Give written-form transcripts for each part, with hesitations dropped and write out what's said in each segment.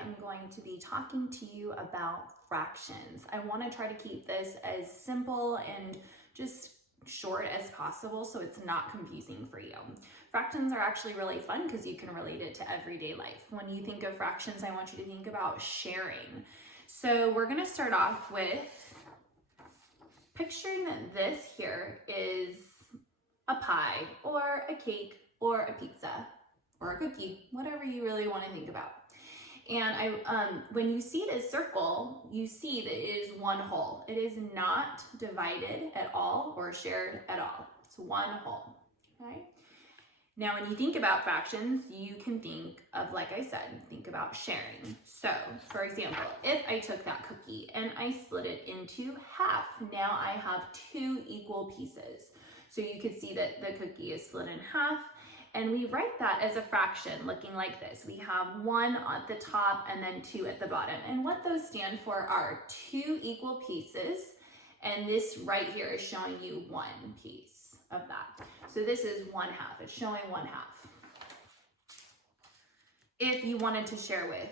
I'm going to be talking to you about fractions. I want to try to keep this as simple and just short as possible so it's not confusing for you. Fractions are actually really fun because you can relate it to everyday life. When you think of fractions, I want you to think about sharing. So we're going to start off with picturing that this here is a pie or a cake or a pizza or a cookie, whatever you really want to think about. And when you see this circle, you see that it is one whole. It is not divided at all or shared at all. It's one whole, okay? Now, when you think about fractions, you can think of, like I said, think about sharing. So, for example, if I took that cookie and I split it into half, now I have two equal pieces. So you could see that the cookie is split in half, and we write that as a fraction looking like this. We have 1 at the top and then 2 at the bottom. And what those stand for are two equal pieces, and this right here is showing you one piece of that. So this is 1/2. It's showing 1/2. If you wanted to share with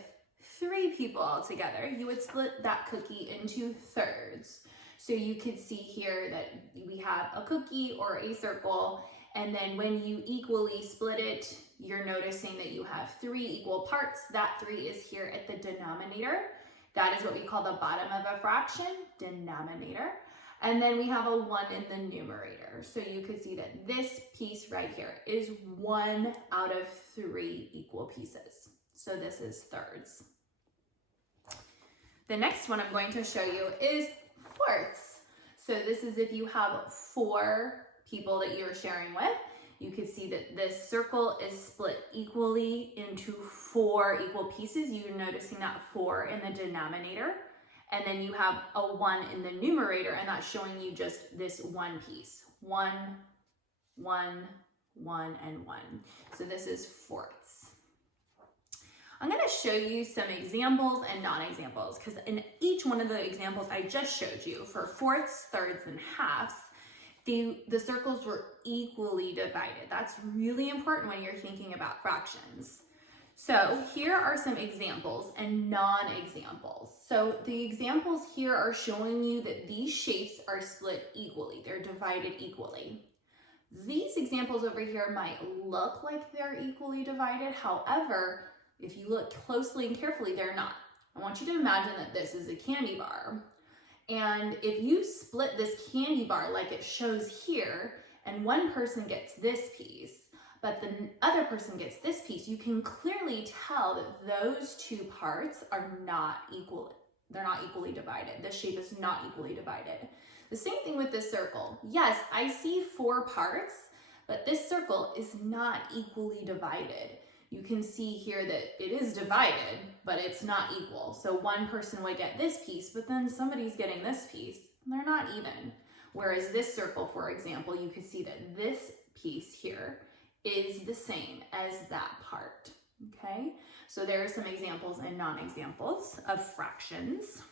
3 people all together, you would split that cookie into thirds. So you could see here that we have a cookie or a circle, and then when you equally split it, you're noticing that you have 3 equal parts. That 3 is here at the denominator. That is what we call the bottom of a fraction, denominator. And then we have a 1 in the numerator. So you could see that this piece right here is 1 out of 3 equal pieces. So this is thirds. The next one I'm going to show you is fourths. So this is if you have 4 people that you're sharing with. You can see that this circle is split equally into 4 equal pieces. You're noticing that 4 in the denominator. And then you have a 1 in the numerator, and that's showing you just this one piece. 1, 1, 1, and 1. So this is fourths. I'm going to show you some examples and non-examples, because in each one of the examples I just showed you, for fourths, thirds, and halves, the circles were equally divided. That's really important when you're thinking about fractions. So here are some examples and non-examples. So the examples here are showing you that these shapes are split equally. They're divided equally. These examples over here might look like they're equally divided. However, if you look closely and carefully, they're not. I want you to imagine that this is a candy bar. And if you split this candy bar like it shows here, and one person gets this piece, but the other person gets this piece, you can clearly tell that those two parts are not equal. They're not equally divided. This shape is not equally divided. The same thing with this circle. Yes, I see 4 parts, but this circle is not equally divided. You can see here that it is divided, but it's not equal. So one person would get this piece, but then somebody's getting this piece. They're not even. Whereas this circle, for example, you can see that this piece here is the same as that part, okay? So there are some examples and non-examples of fractions.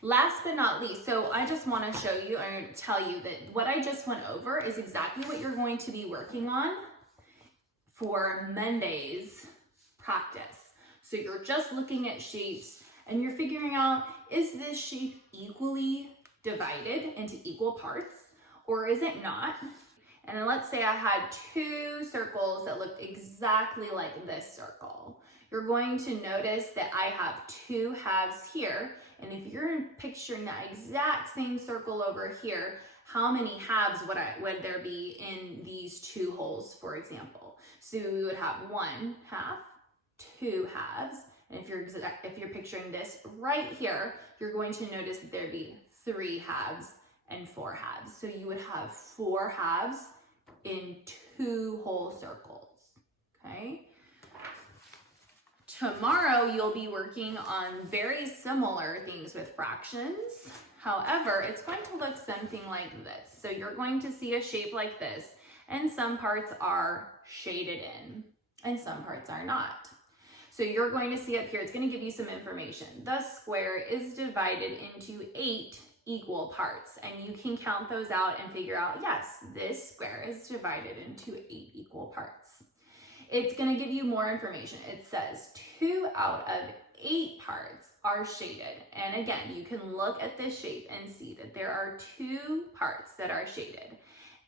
Last but not least, so I just want to show you or tell you that what I just went over is exactly what you're going to be working on for Monday's practice. So you're just looking at shapes and you're figuring out, is this shape equally divided into equal parts or is it not? And then let's say I had 2 circles that looked exactly like this circle. You're going to notice that I have 2 halves here. And if you're picturing that exact same circle over here, how many halves would there be in these 2 holes, for example? So we would have 1 half, 2 halves, and if you're picturing this right here, you're going to notice that there'd be 3 halves and 4 halves. So you would have 4 halves in 2 whole circles, okay? Tomorrow, you'll be working on very similar things with fractions. However, it's going to look something like this. So you're going to see a shape like this, and some parts are shaded in, and some parts are not. So you're going to see up here, it's going to give you some information. The square is divided into 8 equal parts, and you can count those out and figure out, yes, this square is divided into 8 equal parts. it's going to give you more information. It says 2 out of 8 parts are shaded. And again, you can look at this shape and see that there are 2 parts that are shaded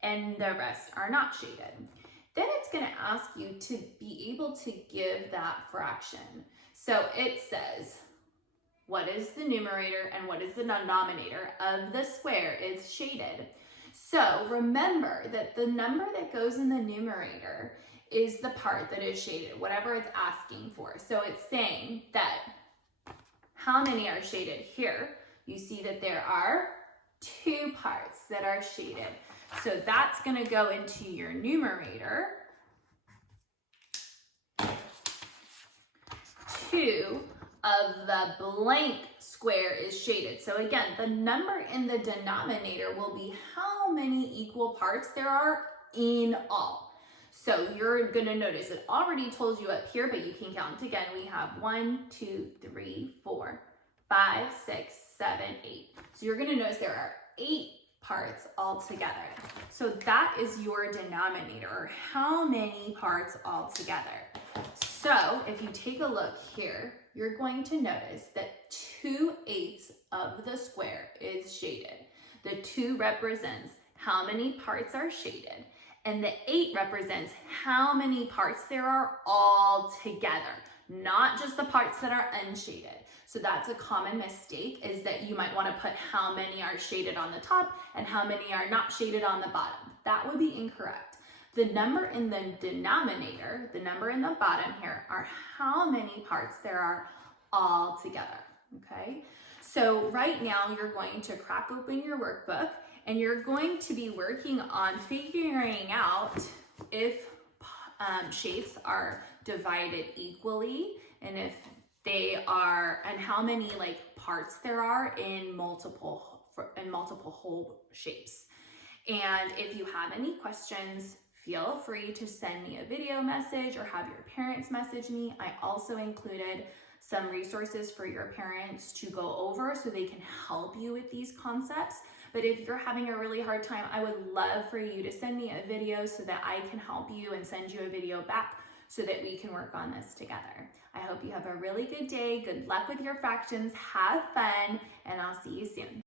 and the rest are not shaded. Then it's going to ask you to be able to give that fraction. So it says, what is the numerator and what is the denominator of the square is shaded. So remember that the number that goes in the numerator is the part that is shaded, whatever it's asking for. So it's saying that how many are shaded here? You see that there are 2 parts that are shaded. So that's going to go into your numerator. 2 of the blank square is shaded. So again, the number in the denominator will be how many equal parts there are in all. So you're going to notice it already told you up here, but you can count again. We have 1, 2, 3, 4, 5, 6, 7, 8. So you're going to notice there are 8 parts altogether. So that is your denominator, or how many parts altogether. So if you take a look here, you're going to notice that 2/8 of the square is shaded. The 2 represents how many parts are shaded, and the 8 represents how many parts there are all together, not just the parts that are unshaded. So that's a common mistake, is that you might want to put how many are shaded on the top and how many are not shaded on the bottom. That would be incorrect. The number in the denominator, the number in the bottom here, are how many parts there are all together, okay? So right now you're going to crack open your workbook and you're going to be working on figuring out if shapes are divided equally, and if they are, and how many parts there are in multiple whole shapes. And if you have any questions, feel free to send me a video message or have your parents message me. I also included some resources for your parents to go over so they can help you with these concepts. But if you're having a really hard time, I would love for you to send me a video so that I can help you and send you a video back so that we can work on this together. I hope you have a really good day. Good luck with your fractions. Have fun, and I'll see you soon.